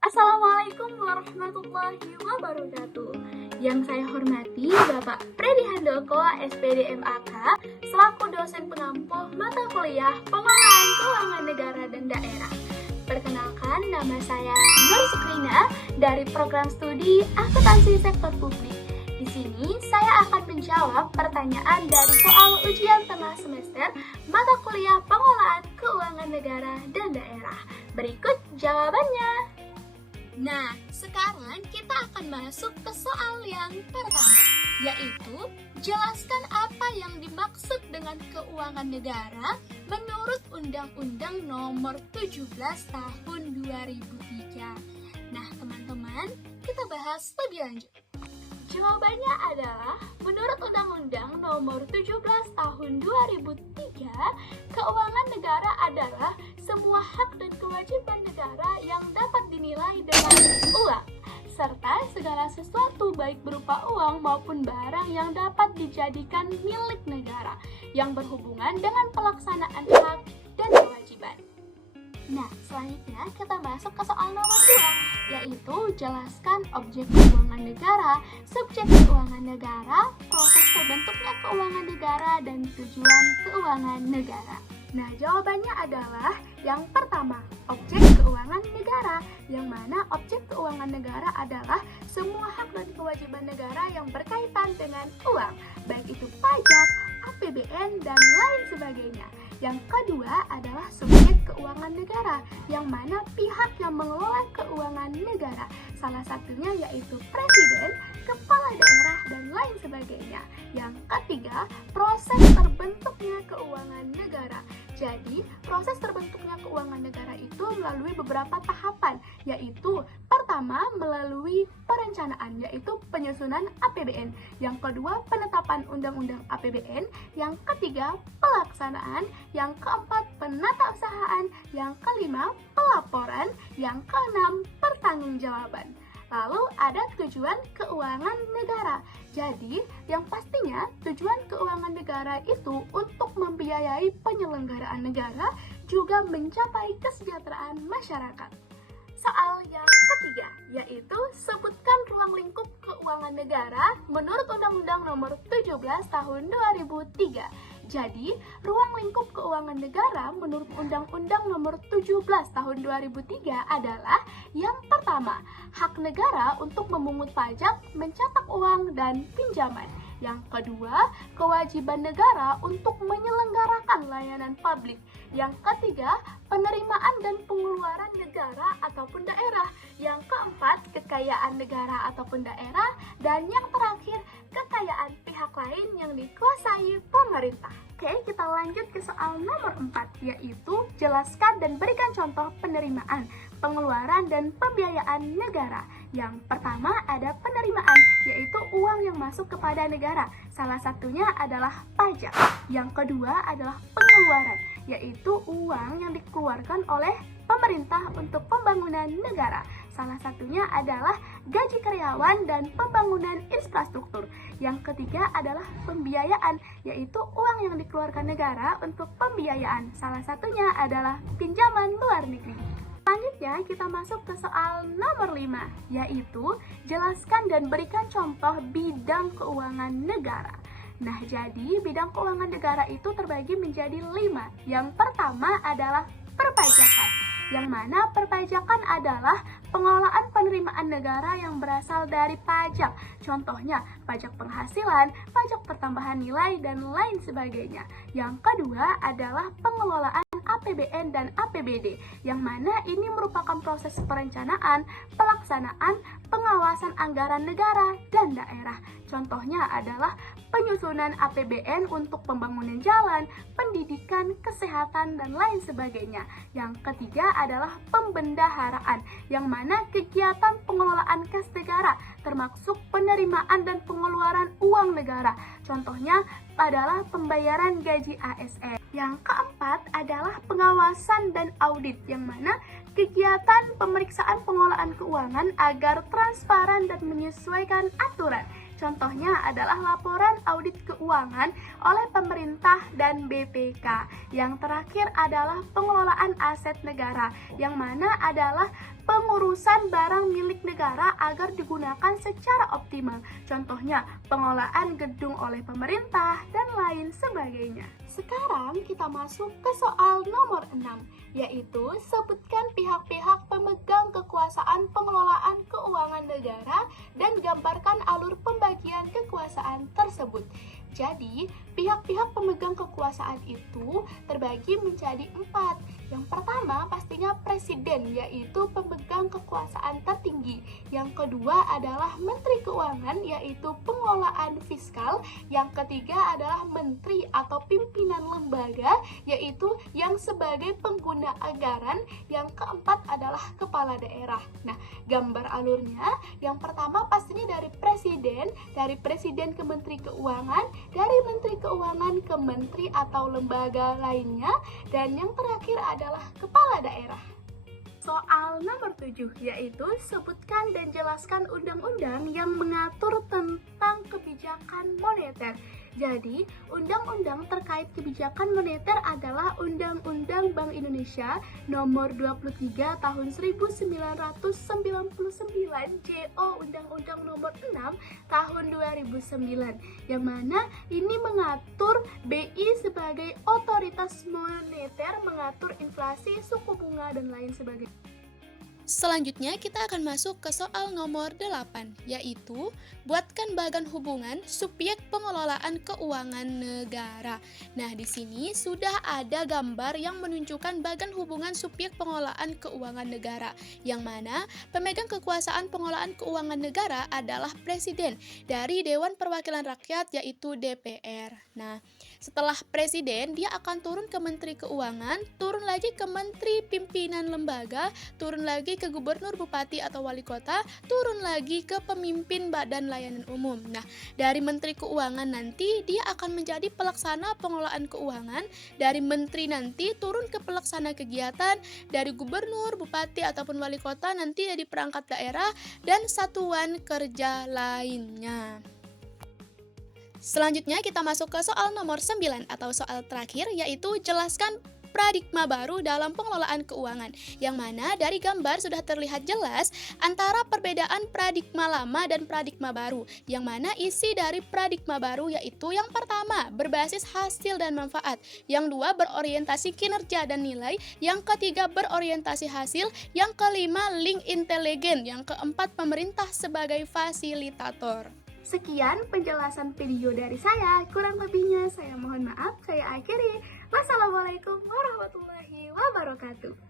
Assalamualaikum warahmatullahi wabarakatuh. Yang saya hormati Bapak Freddy Handoko, SPD MAK, selaku dosen pengampu mata kuliah Pengelolaan Keuangan Negara dan Daerah. Perkenalkan, nama saya Nur Sukrina dari Program Studi Akuntansi Sektor Publik. Di sini saya akan menjawab pertanyaan dari soal ujian tengah semester mata kuliah Pengelolaan Keuangan Negara dan Daerah. Berikut jawabannya. Nah, sekarang kita akan masuk ke soal yang pertama, yaitu jelaskan apa yang dimaksud dengan keuangan negara menurut Undang-Undang Nomor 17 Tahun 2003. Nah, teman-teman, kita bahas lebih lanjut. Jawabannya adalah, menurut Undang-Undang Nomor 17 Tahun 2003, keuangan negara adalah semua hak dan kewajiban negara yang dapat dinilai dengan uang, serta segala sesuatu baik berupa uang maupun barang yang dapat dijadikan milik negara, yang berhubungan dengan pelaksanaan hak dan kewajiban. Nah, selanjutnya kita masuk ke soal nomor 2, yaitu jelaskan objek keuangan negara, subjek keuangan negara, proses terbentuknya keuangan negara, dan tujuan keuangan negara. Nah, jawabannya adalah yang pertama, objek keuangan negara, yang mana objek keuangan negara adalah semua hak dan kewajiban negara yang berkaitan dengan uang, baik itu pajak, APBN, dan lain sebagainya. Yang kedua adalah subjek keuangan negara, yang mana pihak yang mengelola keuangan negara, salah satunya yaitu presiden, kepala daerah, dan lain sebagainya. Yang ketiga, proses terbentuknya keuangan negara. Jadi, proses terbentuknya keuangan negara itu melalui beberapa tahapan, yaitu pertama melalui perencanaan, yaitu penyusunan APBN. Yang kedua, penetapan undang-undang APBN. Yang ketiga, pelaksanaan. Yang keempat, penatausahaan. Yang kelima, pelaporan. Yang keenam, pertanggungjawaban. Lalu ada tujuan keuangan negara. Jadi, yang pastinya tujuan keuangan negara itu untuk membiayai penyelenggaraan negara, juga mencapai kesejahteraan masyarakat. Soal yang ketiga, yaitu sebutkan ruang lingkup keuangan negara menurut Undang-Undang Nomor 17 Tahun 2003. Jadi, ruang lingkup keuangan negara menurut Undang-Undang Nomor 17 Tahun 2003 adalah yang pertama, hak negara untuk memungut pajak, mencetak uang, dan pinjaman. Yang kedua, kewajiban negara untuk menyelenggarakan layanan publik. Yang ketiga, penerimaan dan pengeluaran negara ataupun daerah. Yang keempat, kekayaan negara ataupun daerah. Dan yang terakhir, kekayaan pihak lain yang dikuasai pemerintah. Oke, kita lanjut ke soal nomor 4, yaitu jelaskan dan berikan contoh penerimaan, pengeluaran, dan pembiayaan negara. Yang pertama ada penerimaan, yaitu uang yang masuk kepada negara. Salah satunya adalah pajak. Yang kedua adalah pengeluaran, yaitu uang yang dikeluarkan oleh pemerintah untuk pembangunan negara. Salah satunya adalah gaji karyawan dan pembangunan infrastruktur. Yang ketiga adalah pembiayaan, yaitu uang yang dikeluarkan negara untuk pembiayaan. Salah satunya adalah pinjaman luar negeri. Selanjutnya kita masuk ke soal nomor 5, yaitu jelaskan dan berikan contoh bidang keuangan negara. Nah, jadi bidang keuangan negara itu terbagi menjadi 5. Yang pertama adalah perpajakan, yang mana perpajakan adalah pengelolaan penerimaan negara yang berasal dari pajak. Contohnya, pajak penghasilan, pajak pertambahan nilai, dan lain sebagainya. Yang kedua adalah pengelolaan APBN dan APBD, yang mana ini merupakan proses perencanaan, pelaksanaan, pengawasan anggaran negara dan daerah. Contohnya adalah penyusunan APBN untuk pembangunan jalan, pendidikan, kesehatan, dan lain sebagainya. Yang ketiga adalah pembendaharaan, yang mana kegiatan pengelolaan kas negara, termasuk penerimaan dan pengeluaran uang negara. Contohnya adalah pembayaran gaji ASN. Yang keempat adalah pengawasan dan audit, yang mana kegiatan pemeriksaan pengelolaan keuangan agar transparan dan menyesuaikan aturan. Contohnya adalah laporan audit keuangan oleh pemerintah dan BPK. Yang terakhir adalah pengelolaan aset negara, yang mana adalah pengurusan perusahaan barang milik negara agar digunakan secara optimal. Contohnya, pengelolaan gedung oleh pemerintah dan lain sebagainya. Sekarang kita masuk ke soal nomor 6, yaitu sebutkan pihak-pihak pemegang kekuasaan pengelolaan keuangan negara dan gambarkan alur pembagian kekuasaan tersebut. Jadi, pihak-pihak pemegang kekuasaan itu terbagi menjadi 4. Yang pertama pastinya presiden, yaitu pemegang kekuasaan tertinggi. Yang kedua adalah menteri keuangan, yaitu pengelolaan fiskal. Yang ketiga adalah menteri atau pimpinan lembaga, yaitu yang sebagai pengguna anggaran. Yang keempat adalah kepala daerah. Nah, gambar alurnya yang pertama pastinya dari presiden ke menteri keuangan, dari menteri keuangan ke menteri atau lembaga lainnya, dan yang terakhir adalah kepala daerah. Soal nomor 7, yaitu sebutkan dan jelaskan undang-undang yang mengatur tentang kebijakan moneter. Jadi, undang-undang terkait kebijakan moneter adalah Undang-Undang Bank Indonesia Nomor 23 Tahun 1999 JO Undang-Undang Nomor 6 Tahun 2009, yang mana ini mengatur BI sebagai otoritas moneter, mengatur inflasi, suku bunga, dan lain sebagainya. Selanjutnya kita akan masuk ke soal nomor 8, yaitu buatkan bagan hubungan subjek pengelolaan keuangan negara. Nah, di sini sudah ada gambar yang menunjukkan bagan hubungan subjek pengelolaan keuangan negara, yang mana pemegang kekuasaan pengelolaan keuangan negara adalah presiden dari Dewan Perwakilan Rakyat, yaitu DPR. Nah, setelah presiden, dia akan turun ke menteri keuangan, turun lagi ke menteri pimpinan lembaga, turun lagi ke gubernur, bupati, atau wali kota, turun lagi ke pemimpin badan layanan umum. Nah, dari menteri keuangan nanti dia akan menjadi pelaksana pengelolaan keuangan, dari menteri nanti turun ke pelaksana kegiatan, dari gubernur, bupati, ataupun wali kota nanti jadi perangkat daerah dan satuan kerja lainnya. Selanjutnya kita masuk ke soal nomor 9 atau soal terakhir, yaitu jelaskan paradigma baru dalam pengelolaan keuangan, yang mana dari gambar sudah terlihat jelas antara perbedaan paradigma lama dan paradigma baru, yang mana isi dari paradigma baru yaitu yang pertama berbasis hasil dan manfaat, yang dua berorientasi kinerja dan nilai, yang ketiga berorientasi hasil, yang kelima link intelijen, yang keempat pemerintah sebagai fasilitator. Sekian penjelasan video dari saya, kurang lebihnya saya mohon maaf, saya akhiri. Wassalamualaikum warahmatullahi wabarakatuh.